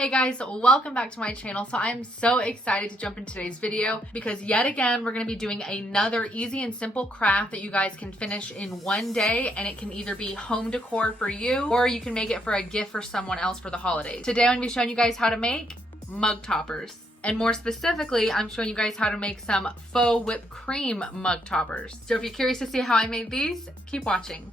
Hey guys, welcome back to my channel. So I'm so excited to jump into today's video because yet again, we're going to be doing another easy and simple craft that you guys can finish in one day, and it can either be home decor for you or you can make it for a gift for someone else for the holidays. Today I'm going to be showing you guys how to make mug toppers. And more specifically, I'm showing you guys how to make some faux whipped cream mug toppers. So if you're curious to see how I made these, keep watching.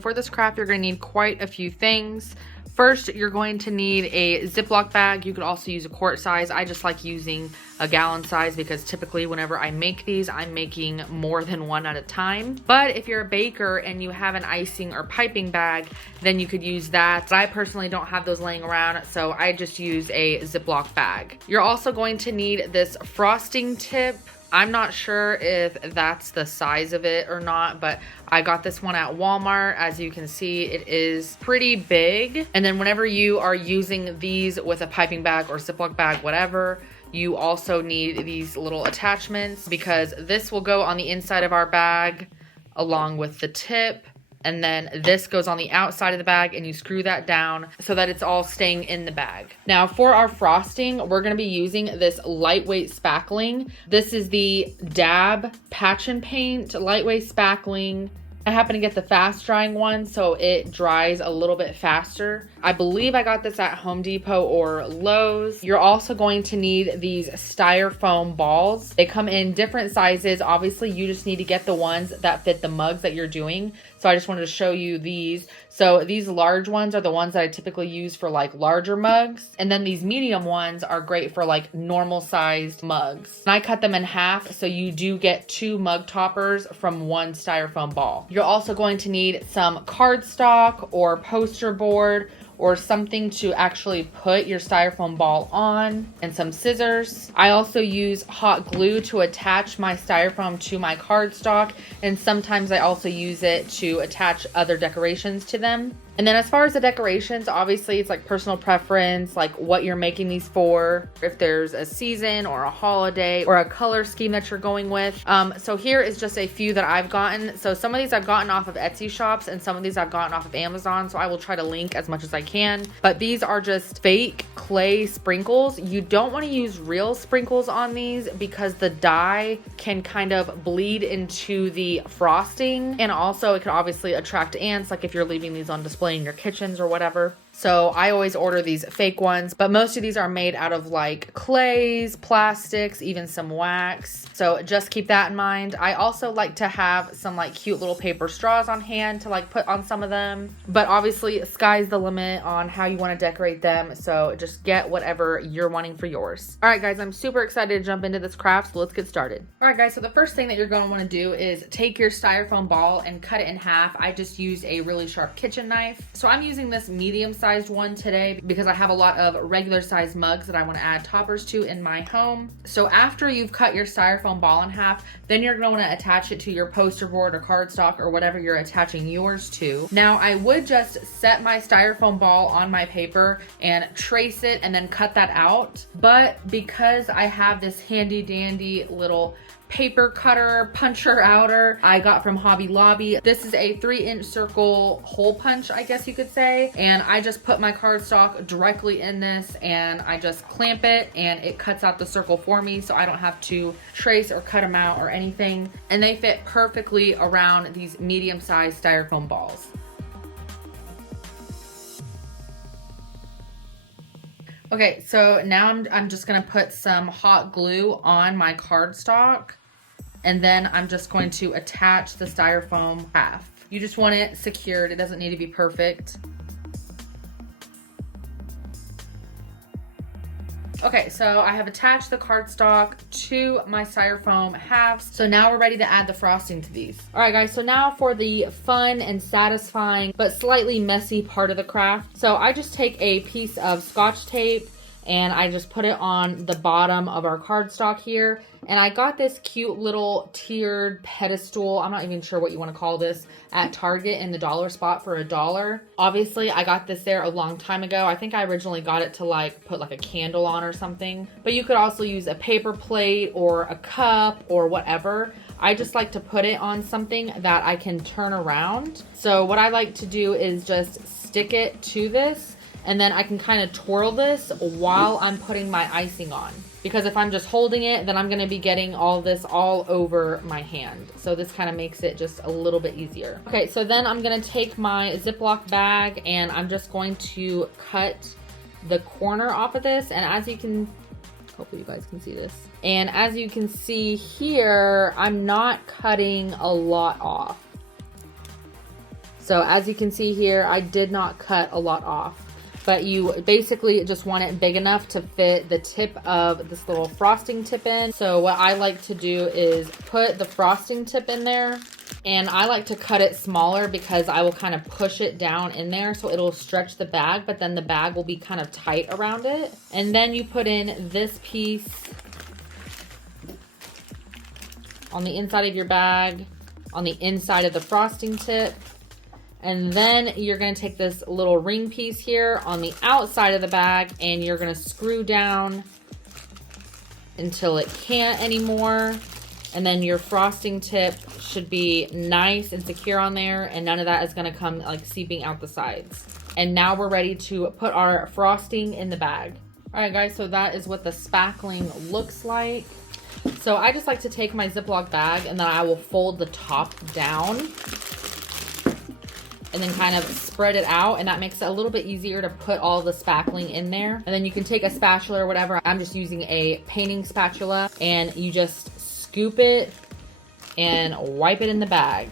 For this craft, you're going to need quite a few things. First, you're going to need a Ziploc bag. You could also use a quart size. I just like using a gallon size because typically whenever I make these, I'm making more than one at a time. But if you're a baker and you have an icing or piping bag, then you could use that. But I personally don't have those laying around, so I just use a Ziploc bag. You're also going to need this frosting tip. I'm not sure if that's the size of it or not, but I got this one at Walmart. As you can see, it is pretty big. And then whenever you are using these with a piping bag or Ziploc bag, whatever, you also need these little attachments because this will go on the inside of our bag along with the tip. And then this goes on the outside of the bag and you screw that down so that it's all staying in the bag. Now for our frosting, we're gonna be using this lightweight spackling. This is the Dab Patch and Paint lightweight spackling. I happen to get the fast drying one, so it dries a little bit faster. I believe I got this at Home Depot or Lowe's. You're also going to need these Styrofoam balls. They come in different sizes. Obviously, you just need to get the ones that fit the mugs that you're doing. So I just wanted to show you these. So these large ones are the ones that I typically use for like larger mugs. And then these medium ones are great for like normal sized mugs. And I cut them in half, so you do get 2 mug toppers from 1 Styrofoam ball. You're also going to need some cardstock or poster board or something to actually put your Styrofoam ball on, and some scissors. I also use hot glue to attach my Styrofoam to my cardstock, and sometimes I also use it to attach other decorations to them. And then as far as the decorations, obviously it's like personal preference, like what you're making these for, if there's a season or a holiday or a color scheme that you're going with. So here is just a few that I've gotten. So some of these I've gotten off of Etsy shops and some of these I've gotten off of Amazon. So I will try to link as much as I can. But these are just fake clay sprinkles. You don't want to use real sprinkles on these because the dye can kind of bleed into the frosting. And also it could obviously attract ants, like if you're leaving these on display in your kitchens or whatever. So I always order these fake ones, but most of these are made out of like clays, plastics, even some wax. So just keep that in mind. I also like to have some like cute little paper straws on hand to like put on some of them, but obviously sky's the limit on how you want to decorate them. So just get whatever you're wanting for yours. All right guys, I'm super excited to jump into this craft. So let's get started. All right guys, so the first thing that you're going to want to do is take your Styrofoam ball and cut it in half. I just used a really sharp kitchen knife. So I'm using this medium sized one today because I have a lot of regular sized mugs that I want to add toppers to in my home. So after you've cut your Styrofoam ball in half, then you're going to want to attach it to your poster board or cardstock or whatever you're attaching yours to. Now I would just set my Styrofoam ball on my paper and trace it and then cut that out. But because I have this handy dandy little paper cutter puncher outer I got from Hobby Lobby. This is a 3-inch circle hole punch, I guess you could say. And I just put my cardstock directly in this and I just clamp it and it cuts out the circle for me so I don't have to trace or cut them out or anything. And they fit perfectly around these medium-sized Styrofoam balls. Okay, so now I'm just gonna put some hot glue on my cardstock and then I'm just going to attach the Styrofoam half. You just want it secured. It doesn't need to be perfect. Okay, so I have attached the cardstock to my Styrofoam halves. So now we're ready to add the frosting to these. All right guys, so now for the fun and satisfying but slightly messy part of the craft. So I just take a piece of Scotch tape and I just put it on the bottom of our cardstock here. And I got this cute little tiered pedestal, I'm not even sure what you want to call this, at Target in the dollar spot for $1. Obviously, I got this there a long time ago. I think I originally got it to like put like a candle on or something. But you could also use a paper plate or a cup or whatever. I just like to put it on something that I can turn around. So what I like to do is just stick it to this, and then I can kind of twirl this while I'm putting my icing on. Because if I'm just holding it, then I'm gonna be getting all this all over my hand. So this kind of makes it just a little bit easier. Okay, so then I'm gonna take my Ziploc bag and I'm just going to cut the corner off of this. And as you can, hopefully you guys can see this. And as you can see here, I'm not cutting a lot off. So as you can see here, I did not cut a lot off. But you basically just want it big enough to fit the tip of this little frosting tip in. So what I like to do is put the frosting tip in there, and I like to cut it smaller because I will kind of push it down in there so it'll stretch the bag, but then the bag will be kind of tight around it. And then you put in this piece on the inside of your bag, on the inside of the frosting tip. And then you're gonna take this little ring piece here on the outside of the bag and you're gonna screw down until it can't anymore. And then your frosting tip should be nice and secure on there, and none of that is gonna come like seeping out the sides. And now we're ready to put our frosting in the bag. All right guys, so that is what the spackling looks like. So I just like to take my Ziploc bag and then I will fold the top down and then kind of spread it out, and that makes it a little bit easier to put all the spackling in there. And then you can take a spatula or whatever. I'm just using a painting spatula, and you just scoop it and wipe it in the bag.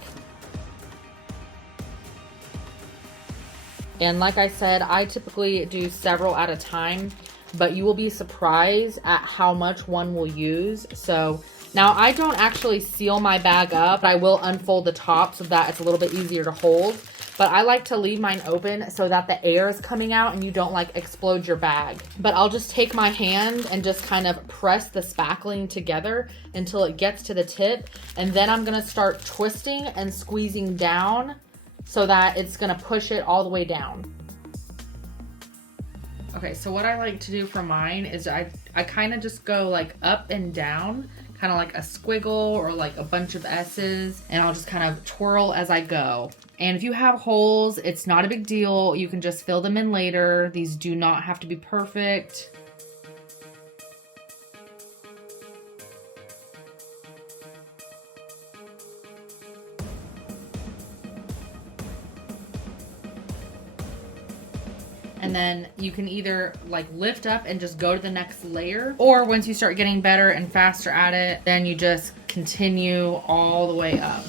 And like I said, I typically do several at a time, but you will be surprised at how much one will use. So now I don't actually seal my bag up, but I will unfold the top so that it's a little bit easier to hold. But I like to leave mine open so that the air is coming out and you don't like explode your bag. But I'll just take my hand and just kind of press the spackling together until it gets to the tip. And then I'm gonna start twisting and squeezing down so that it's gonna push it all the way down. Okay, so what I like to do for mine is I kind of just go like up and down, kind of like a squiggle or like a bunch of S's, and I'll just kind of twirl as I go. And if you have holes, it's not a big deal. You can just fill them in later. These do not have to be perfect. And then you can either like lift up and just go to the next layer, or once you start getting better and faster at it, then you just continue all the way up.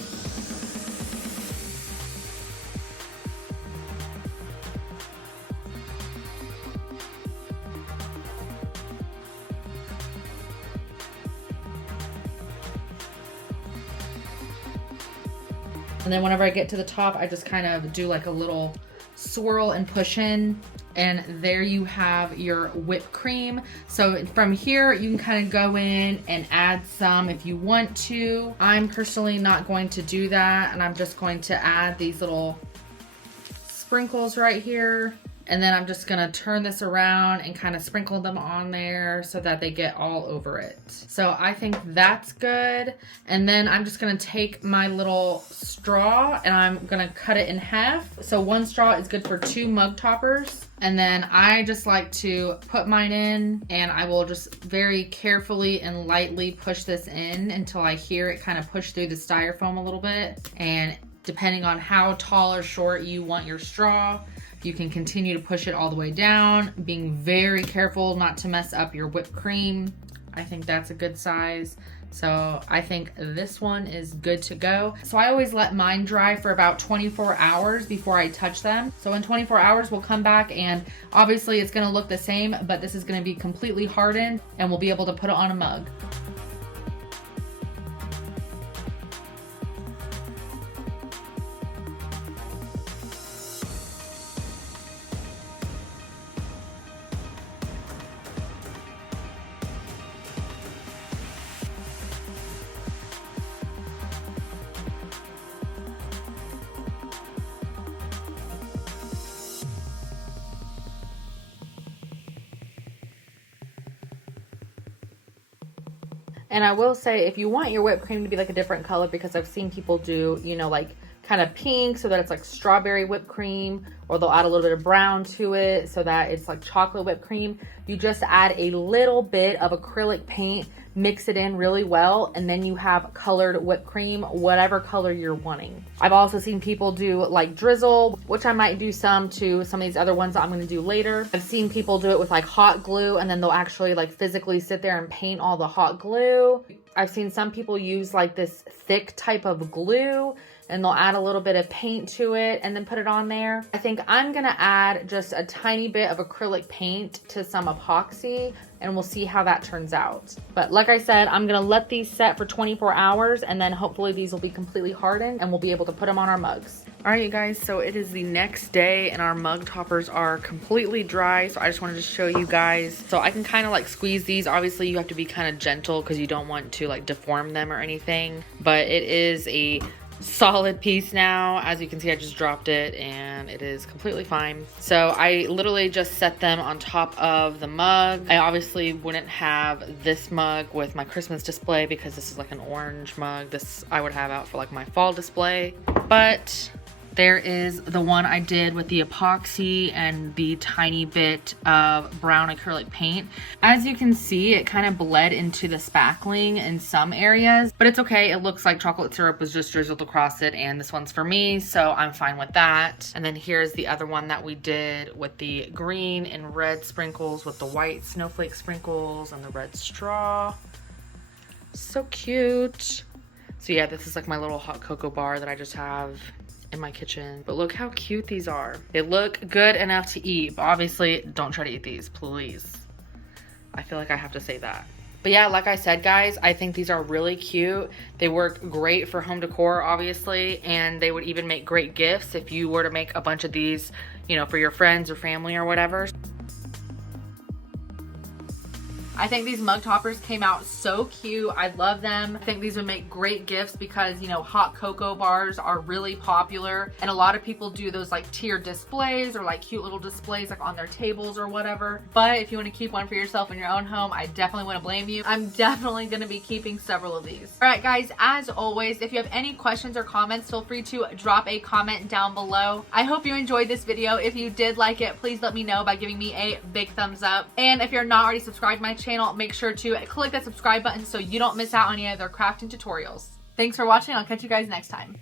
And then whenever I get to the top, I just kind of do like a little swirl and push in, and there you have your whipped cream. So from here, you can kind of go in and add some if you want to. I'm personally not going to do that, and I'm just going to add these little sprinkles right here. And then I'm just gonna turn this around and kind of sprinkle them on there so that they get all over it. So I think that's good. And then I'm just gonna take my little straw and I'm gonna cut it in half. So one straw is good for 2 mug toppers. And then I just like to put mine in, and I will just very carefully and lightly push this in until I hear it kind of push through the styrofoam a little bit. And depending on how tall or short you want your straw, you can continue to push it all the way down, being very careful not to mess up your whipped cream. I think that's a good size. So I think this one is good to go. So I always let mine dry for about 24 hours before I touch them. So in 24 hours, we'll come back and obviously it's gonna look the same, but this is gonna be completely hardened and we'll be able to put it on a mug. And I will say, if you want your whipped cream to be like a different color, because I've seen people do, you know, like kind of pink so that it's like strawberry whipped cream, or they'll add a little bit of brown to it so that it's like chocolate whipped cream. You just add a little bit of acrylic paint, mix it in really well, and then you have colored whipped cream, whatever color you're wanting. I've also seen people do like drizzle, which I might do some to some of these other ones that I'm going to do later. I've seen people do it with like hot glue, and then they'll actually like physically sit there and paint all the hot glue. I've seen some people use like this thick type of glue, and they'll add a little bit of paint to it and then put it on there. I think I'm gonna add just a tiny bit of acrylic paint to some epoxy, and we'll see how that turns out. But like I said, I'm gonna let these set for 24 hours, and then hopefully these will be completely hardened and we'll be able to put them on our mugs. All right, you guys, so it is the next day and our mug toppers are completely dry. So I just wanted to show you guys. So I can kind of like squeeze these. Obviously you have to be kind of gentle because you don't want to like deform them or anything, but it is a solid piece now. As you can see, I just dropped it and it is completely fine. So I literally just set them on top of the mug. I obviously wouldn't have this mug with my Christmas display because this is like an orange mug. This I would have out for like my fall display, but there is the one I did with the epoxy and the tiny bit of brown acrylic paint. As you can see, it kind of bled into the spackling in some areas, but it's okay. It looks like chocolate syrup was just drizzled across it, and this one's for me, so I'm fine with that. And then here's the other one that we did with the green and red sprinkles with the white snowflake sprinkles and the red straw. So cute. So yeah, this is like my little hot cocoa bar that I just have in my kitchen, but look how cute these are. They look good enough to eat, but obviously don't try to eat these, please. I feel like I have to say that. But yeah, like I said, guys, I think these are really cute. They work great for home decor, obviously, and they would even make great gifts if you were to make a bunch of these, you know, for your friends or family or whatever. I think these mug toppers came out so cute. I love them. I think these would make great gifts because, you know, hot cocoa bars are really popular, and a lot of people do those like tiered displays or like cute little displays like on their tables or whatever. But if you want to keep one for yourself in your own home, I definitely wouldn't blame you. I'm definitely going to be keeping several of these. All right, guys, as always, if you have any questions or comments, feel free to drop a comment down below. I hope you enjoyed this video. If you did like it, please let me know by giving me a big thumbs up. And if you're not already subscribed to my channel, make sure to click that subscribe button so you don't miss out on any other crafting tutorials. Thanks for watching. I'll catch you guys next time.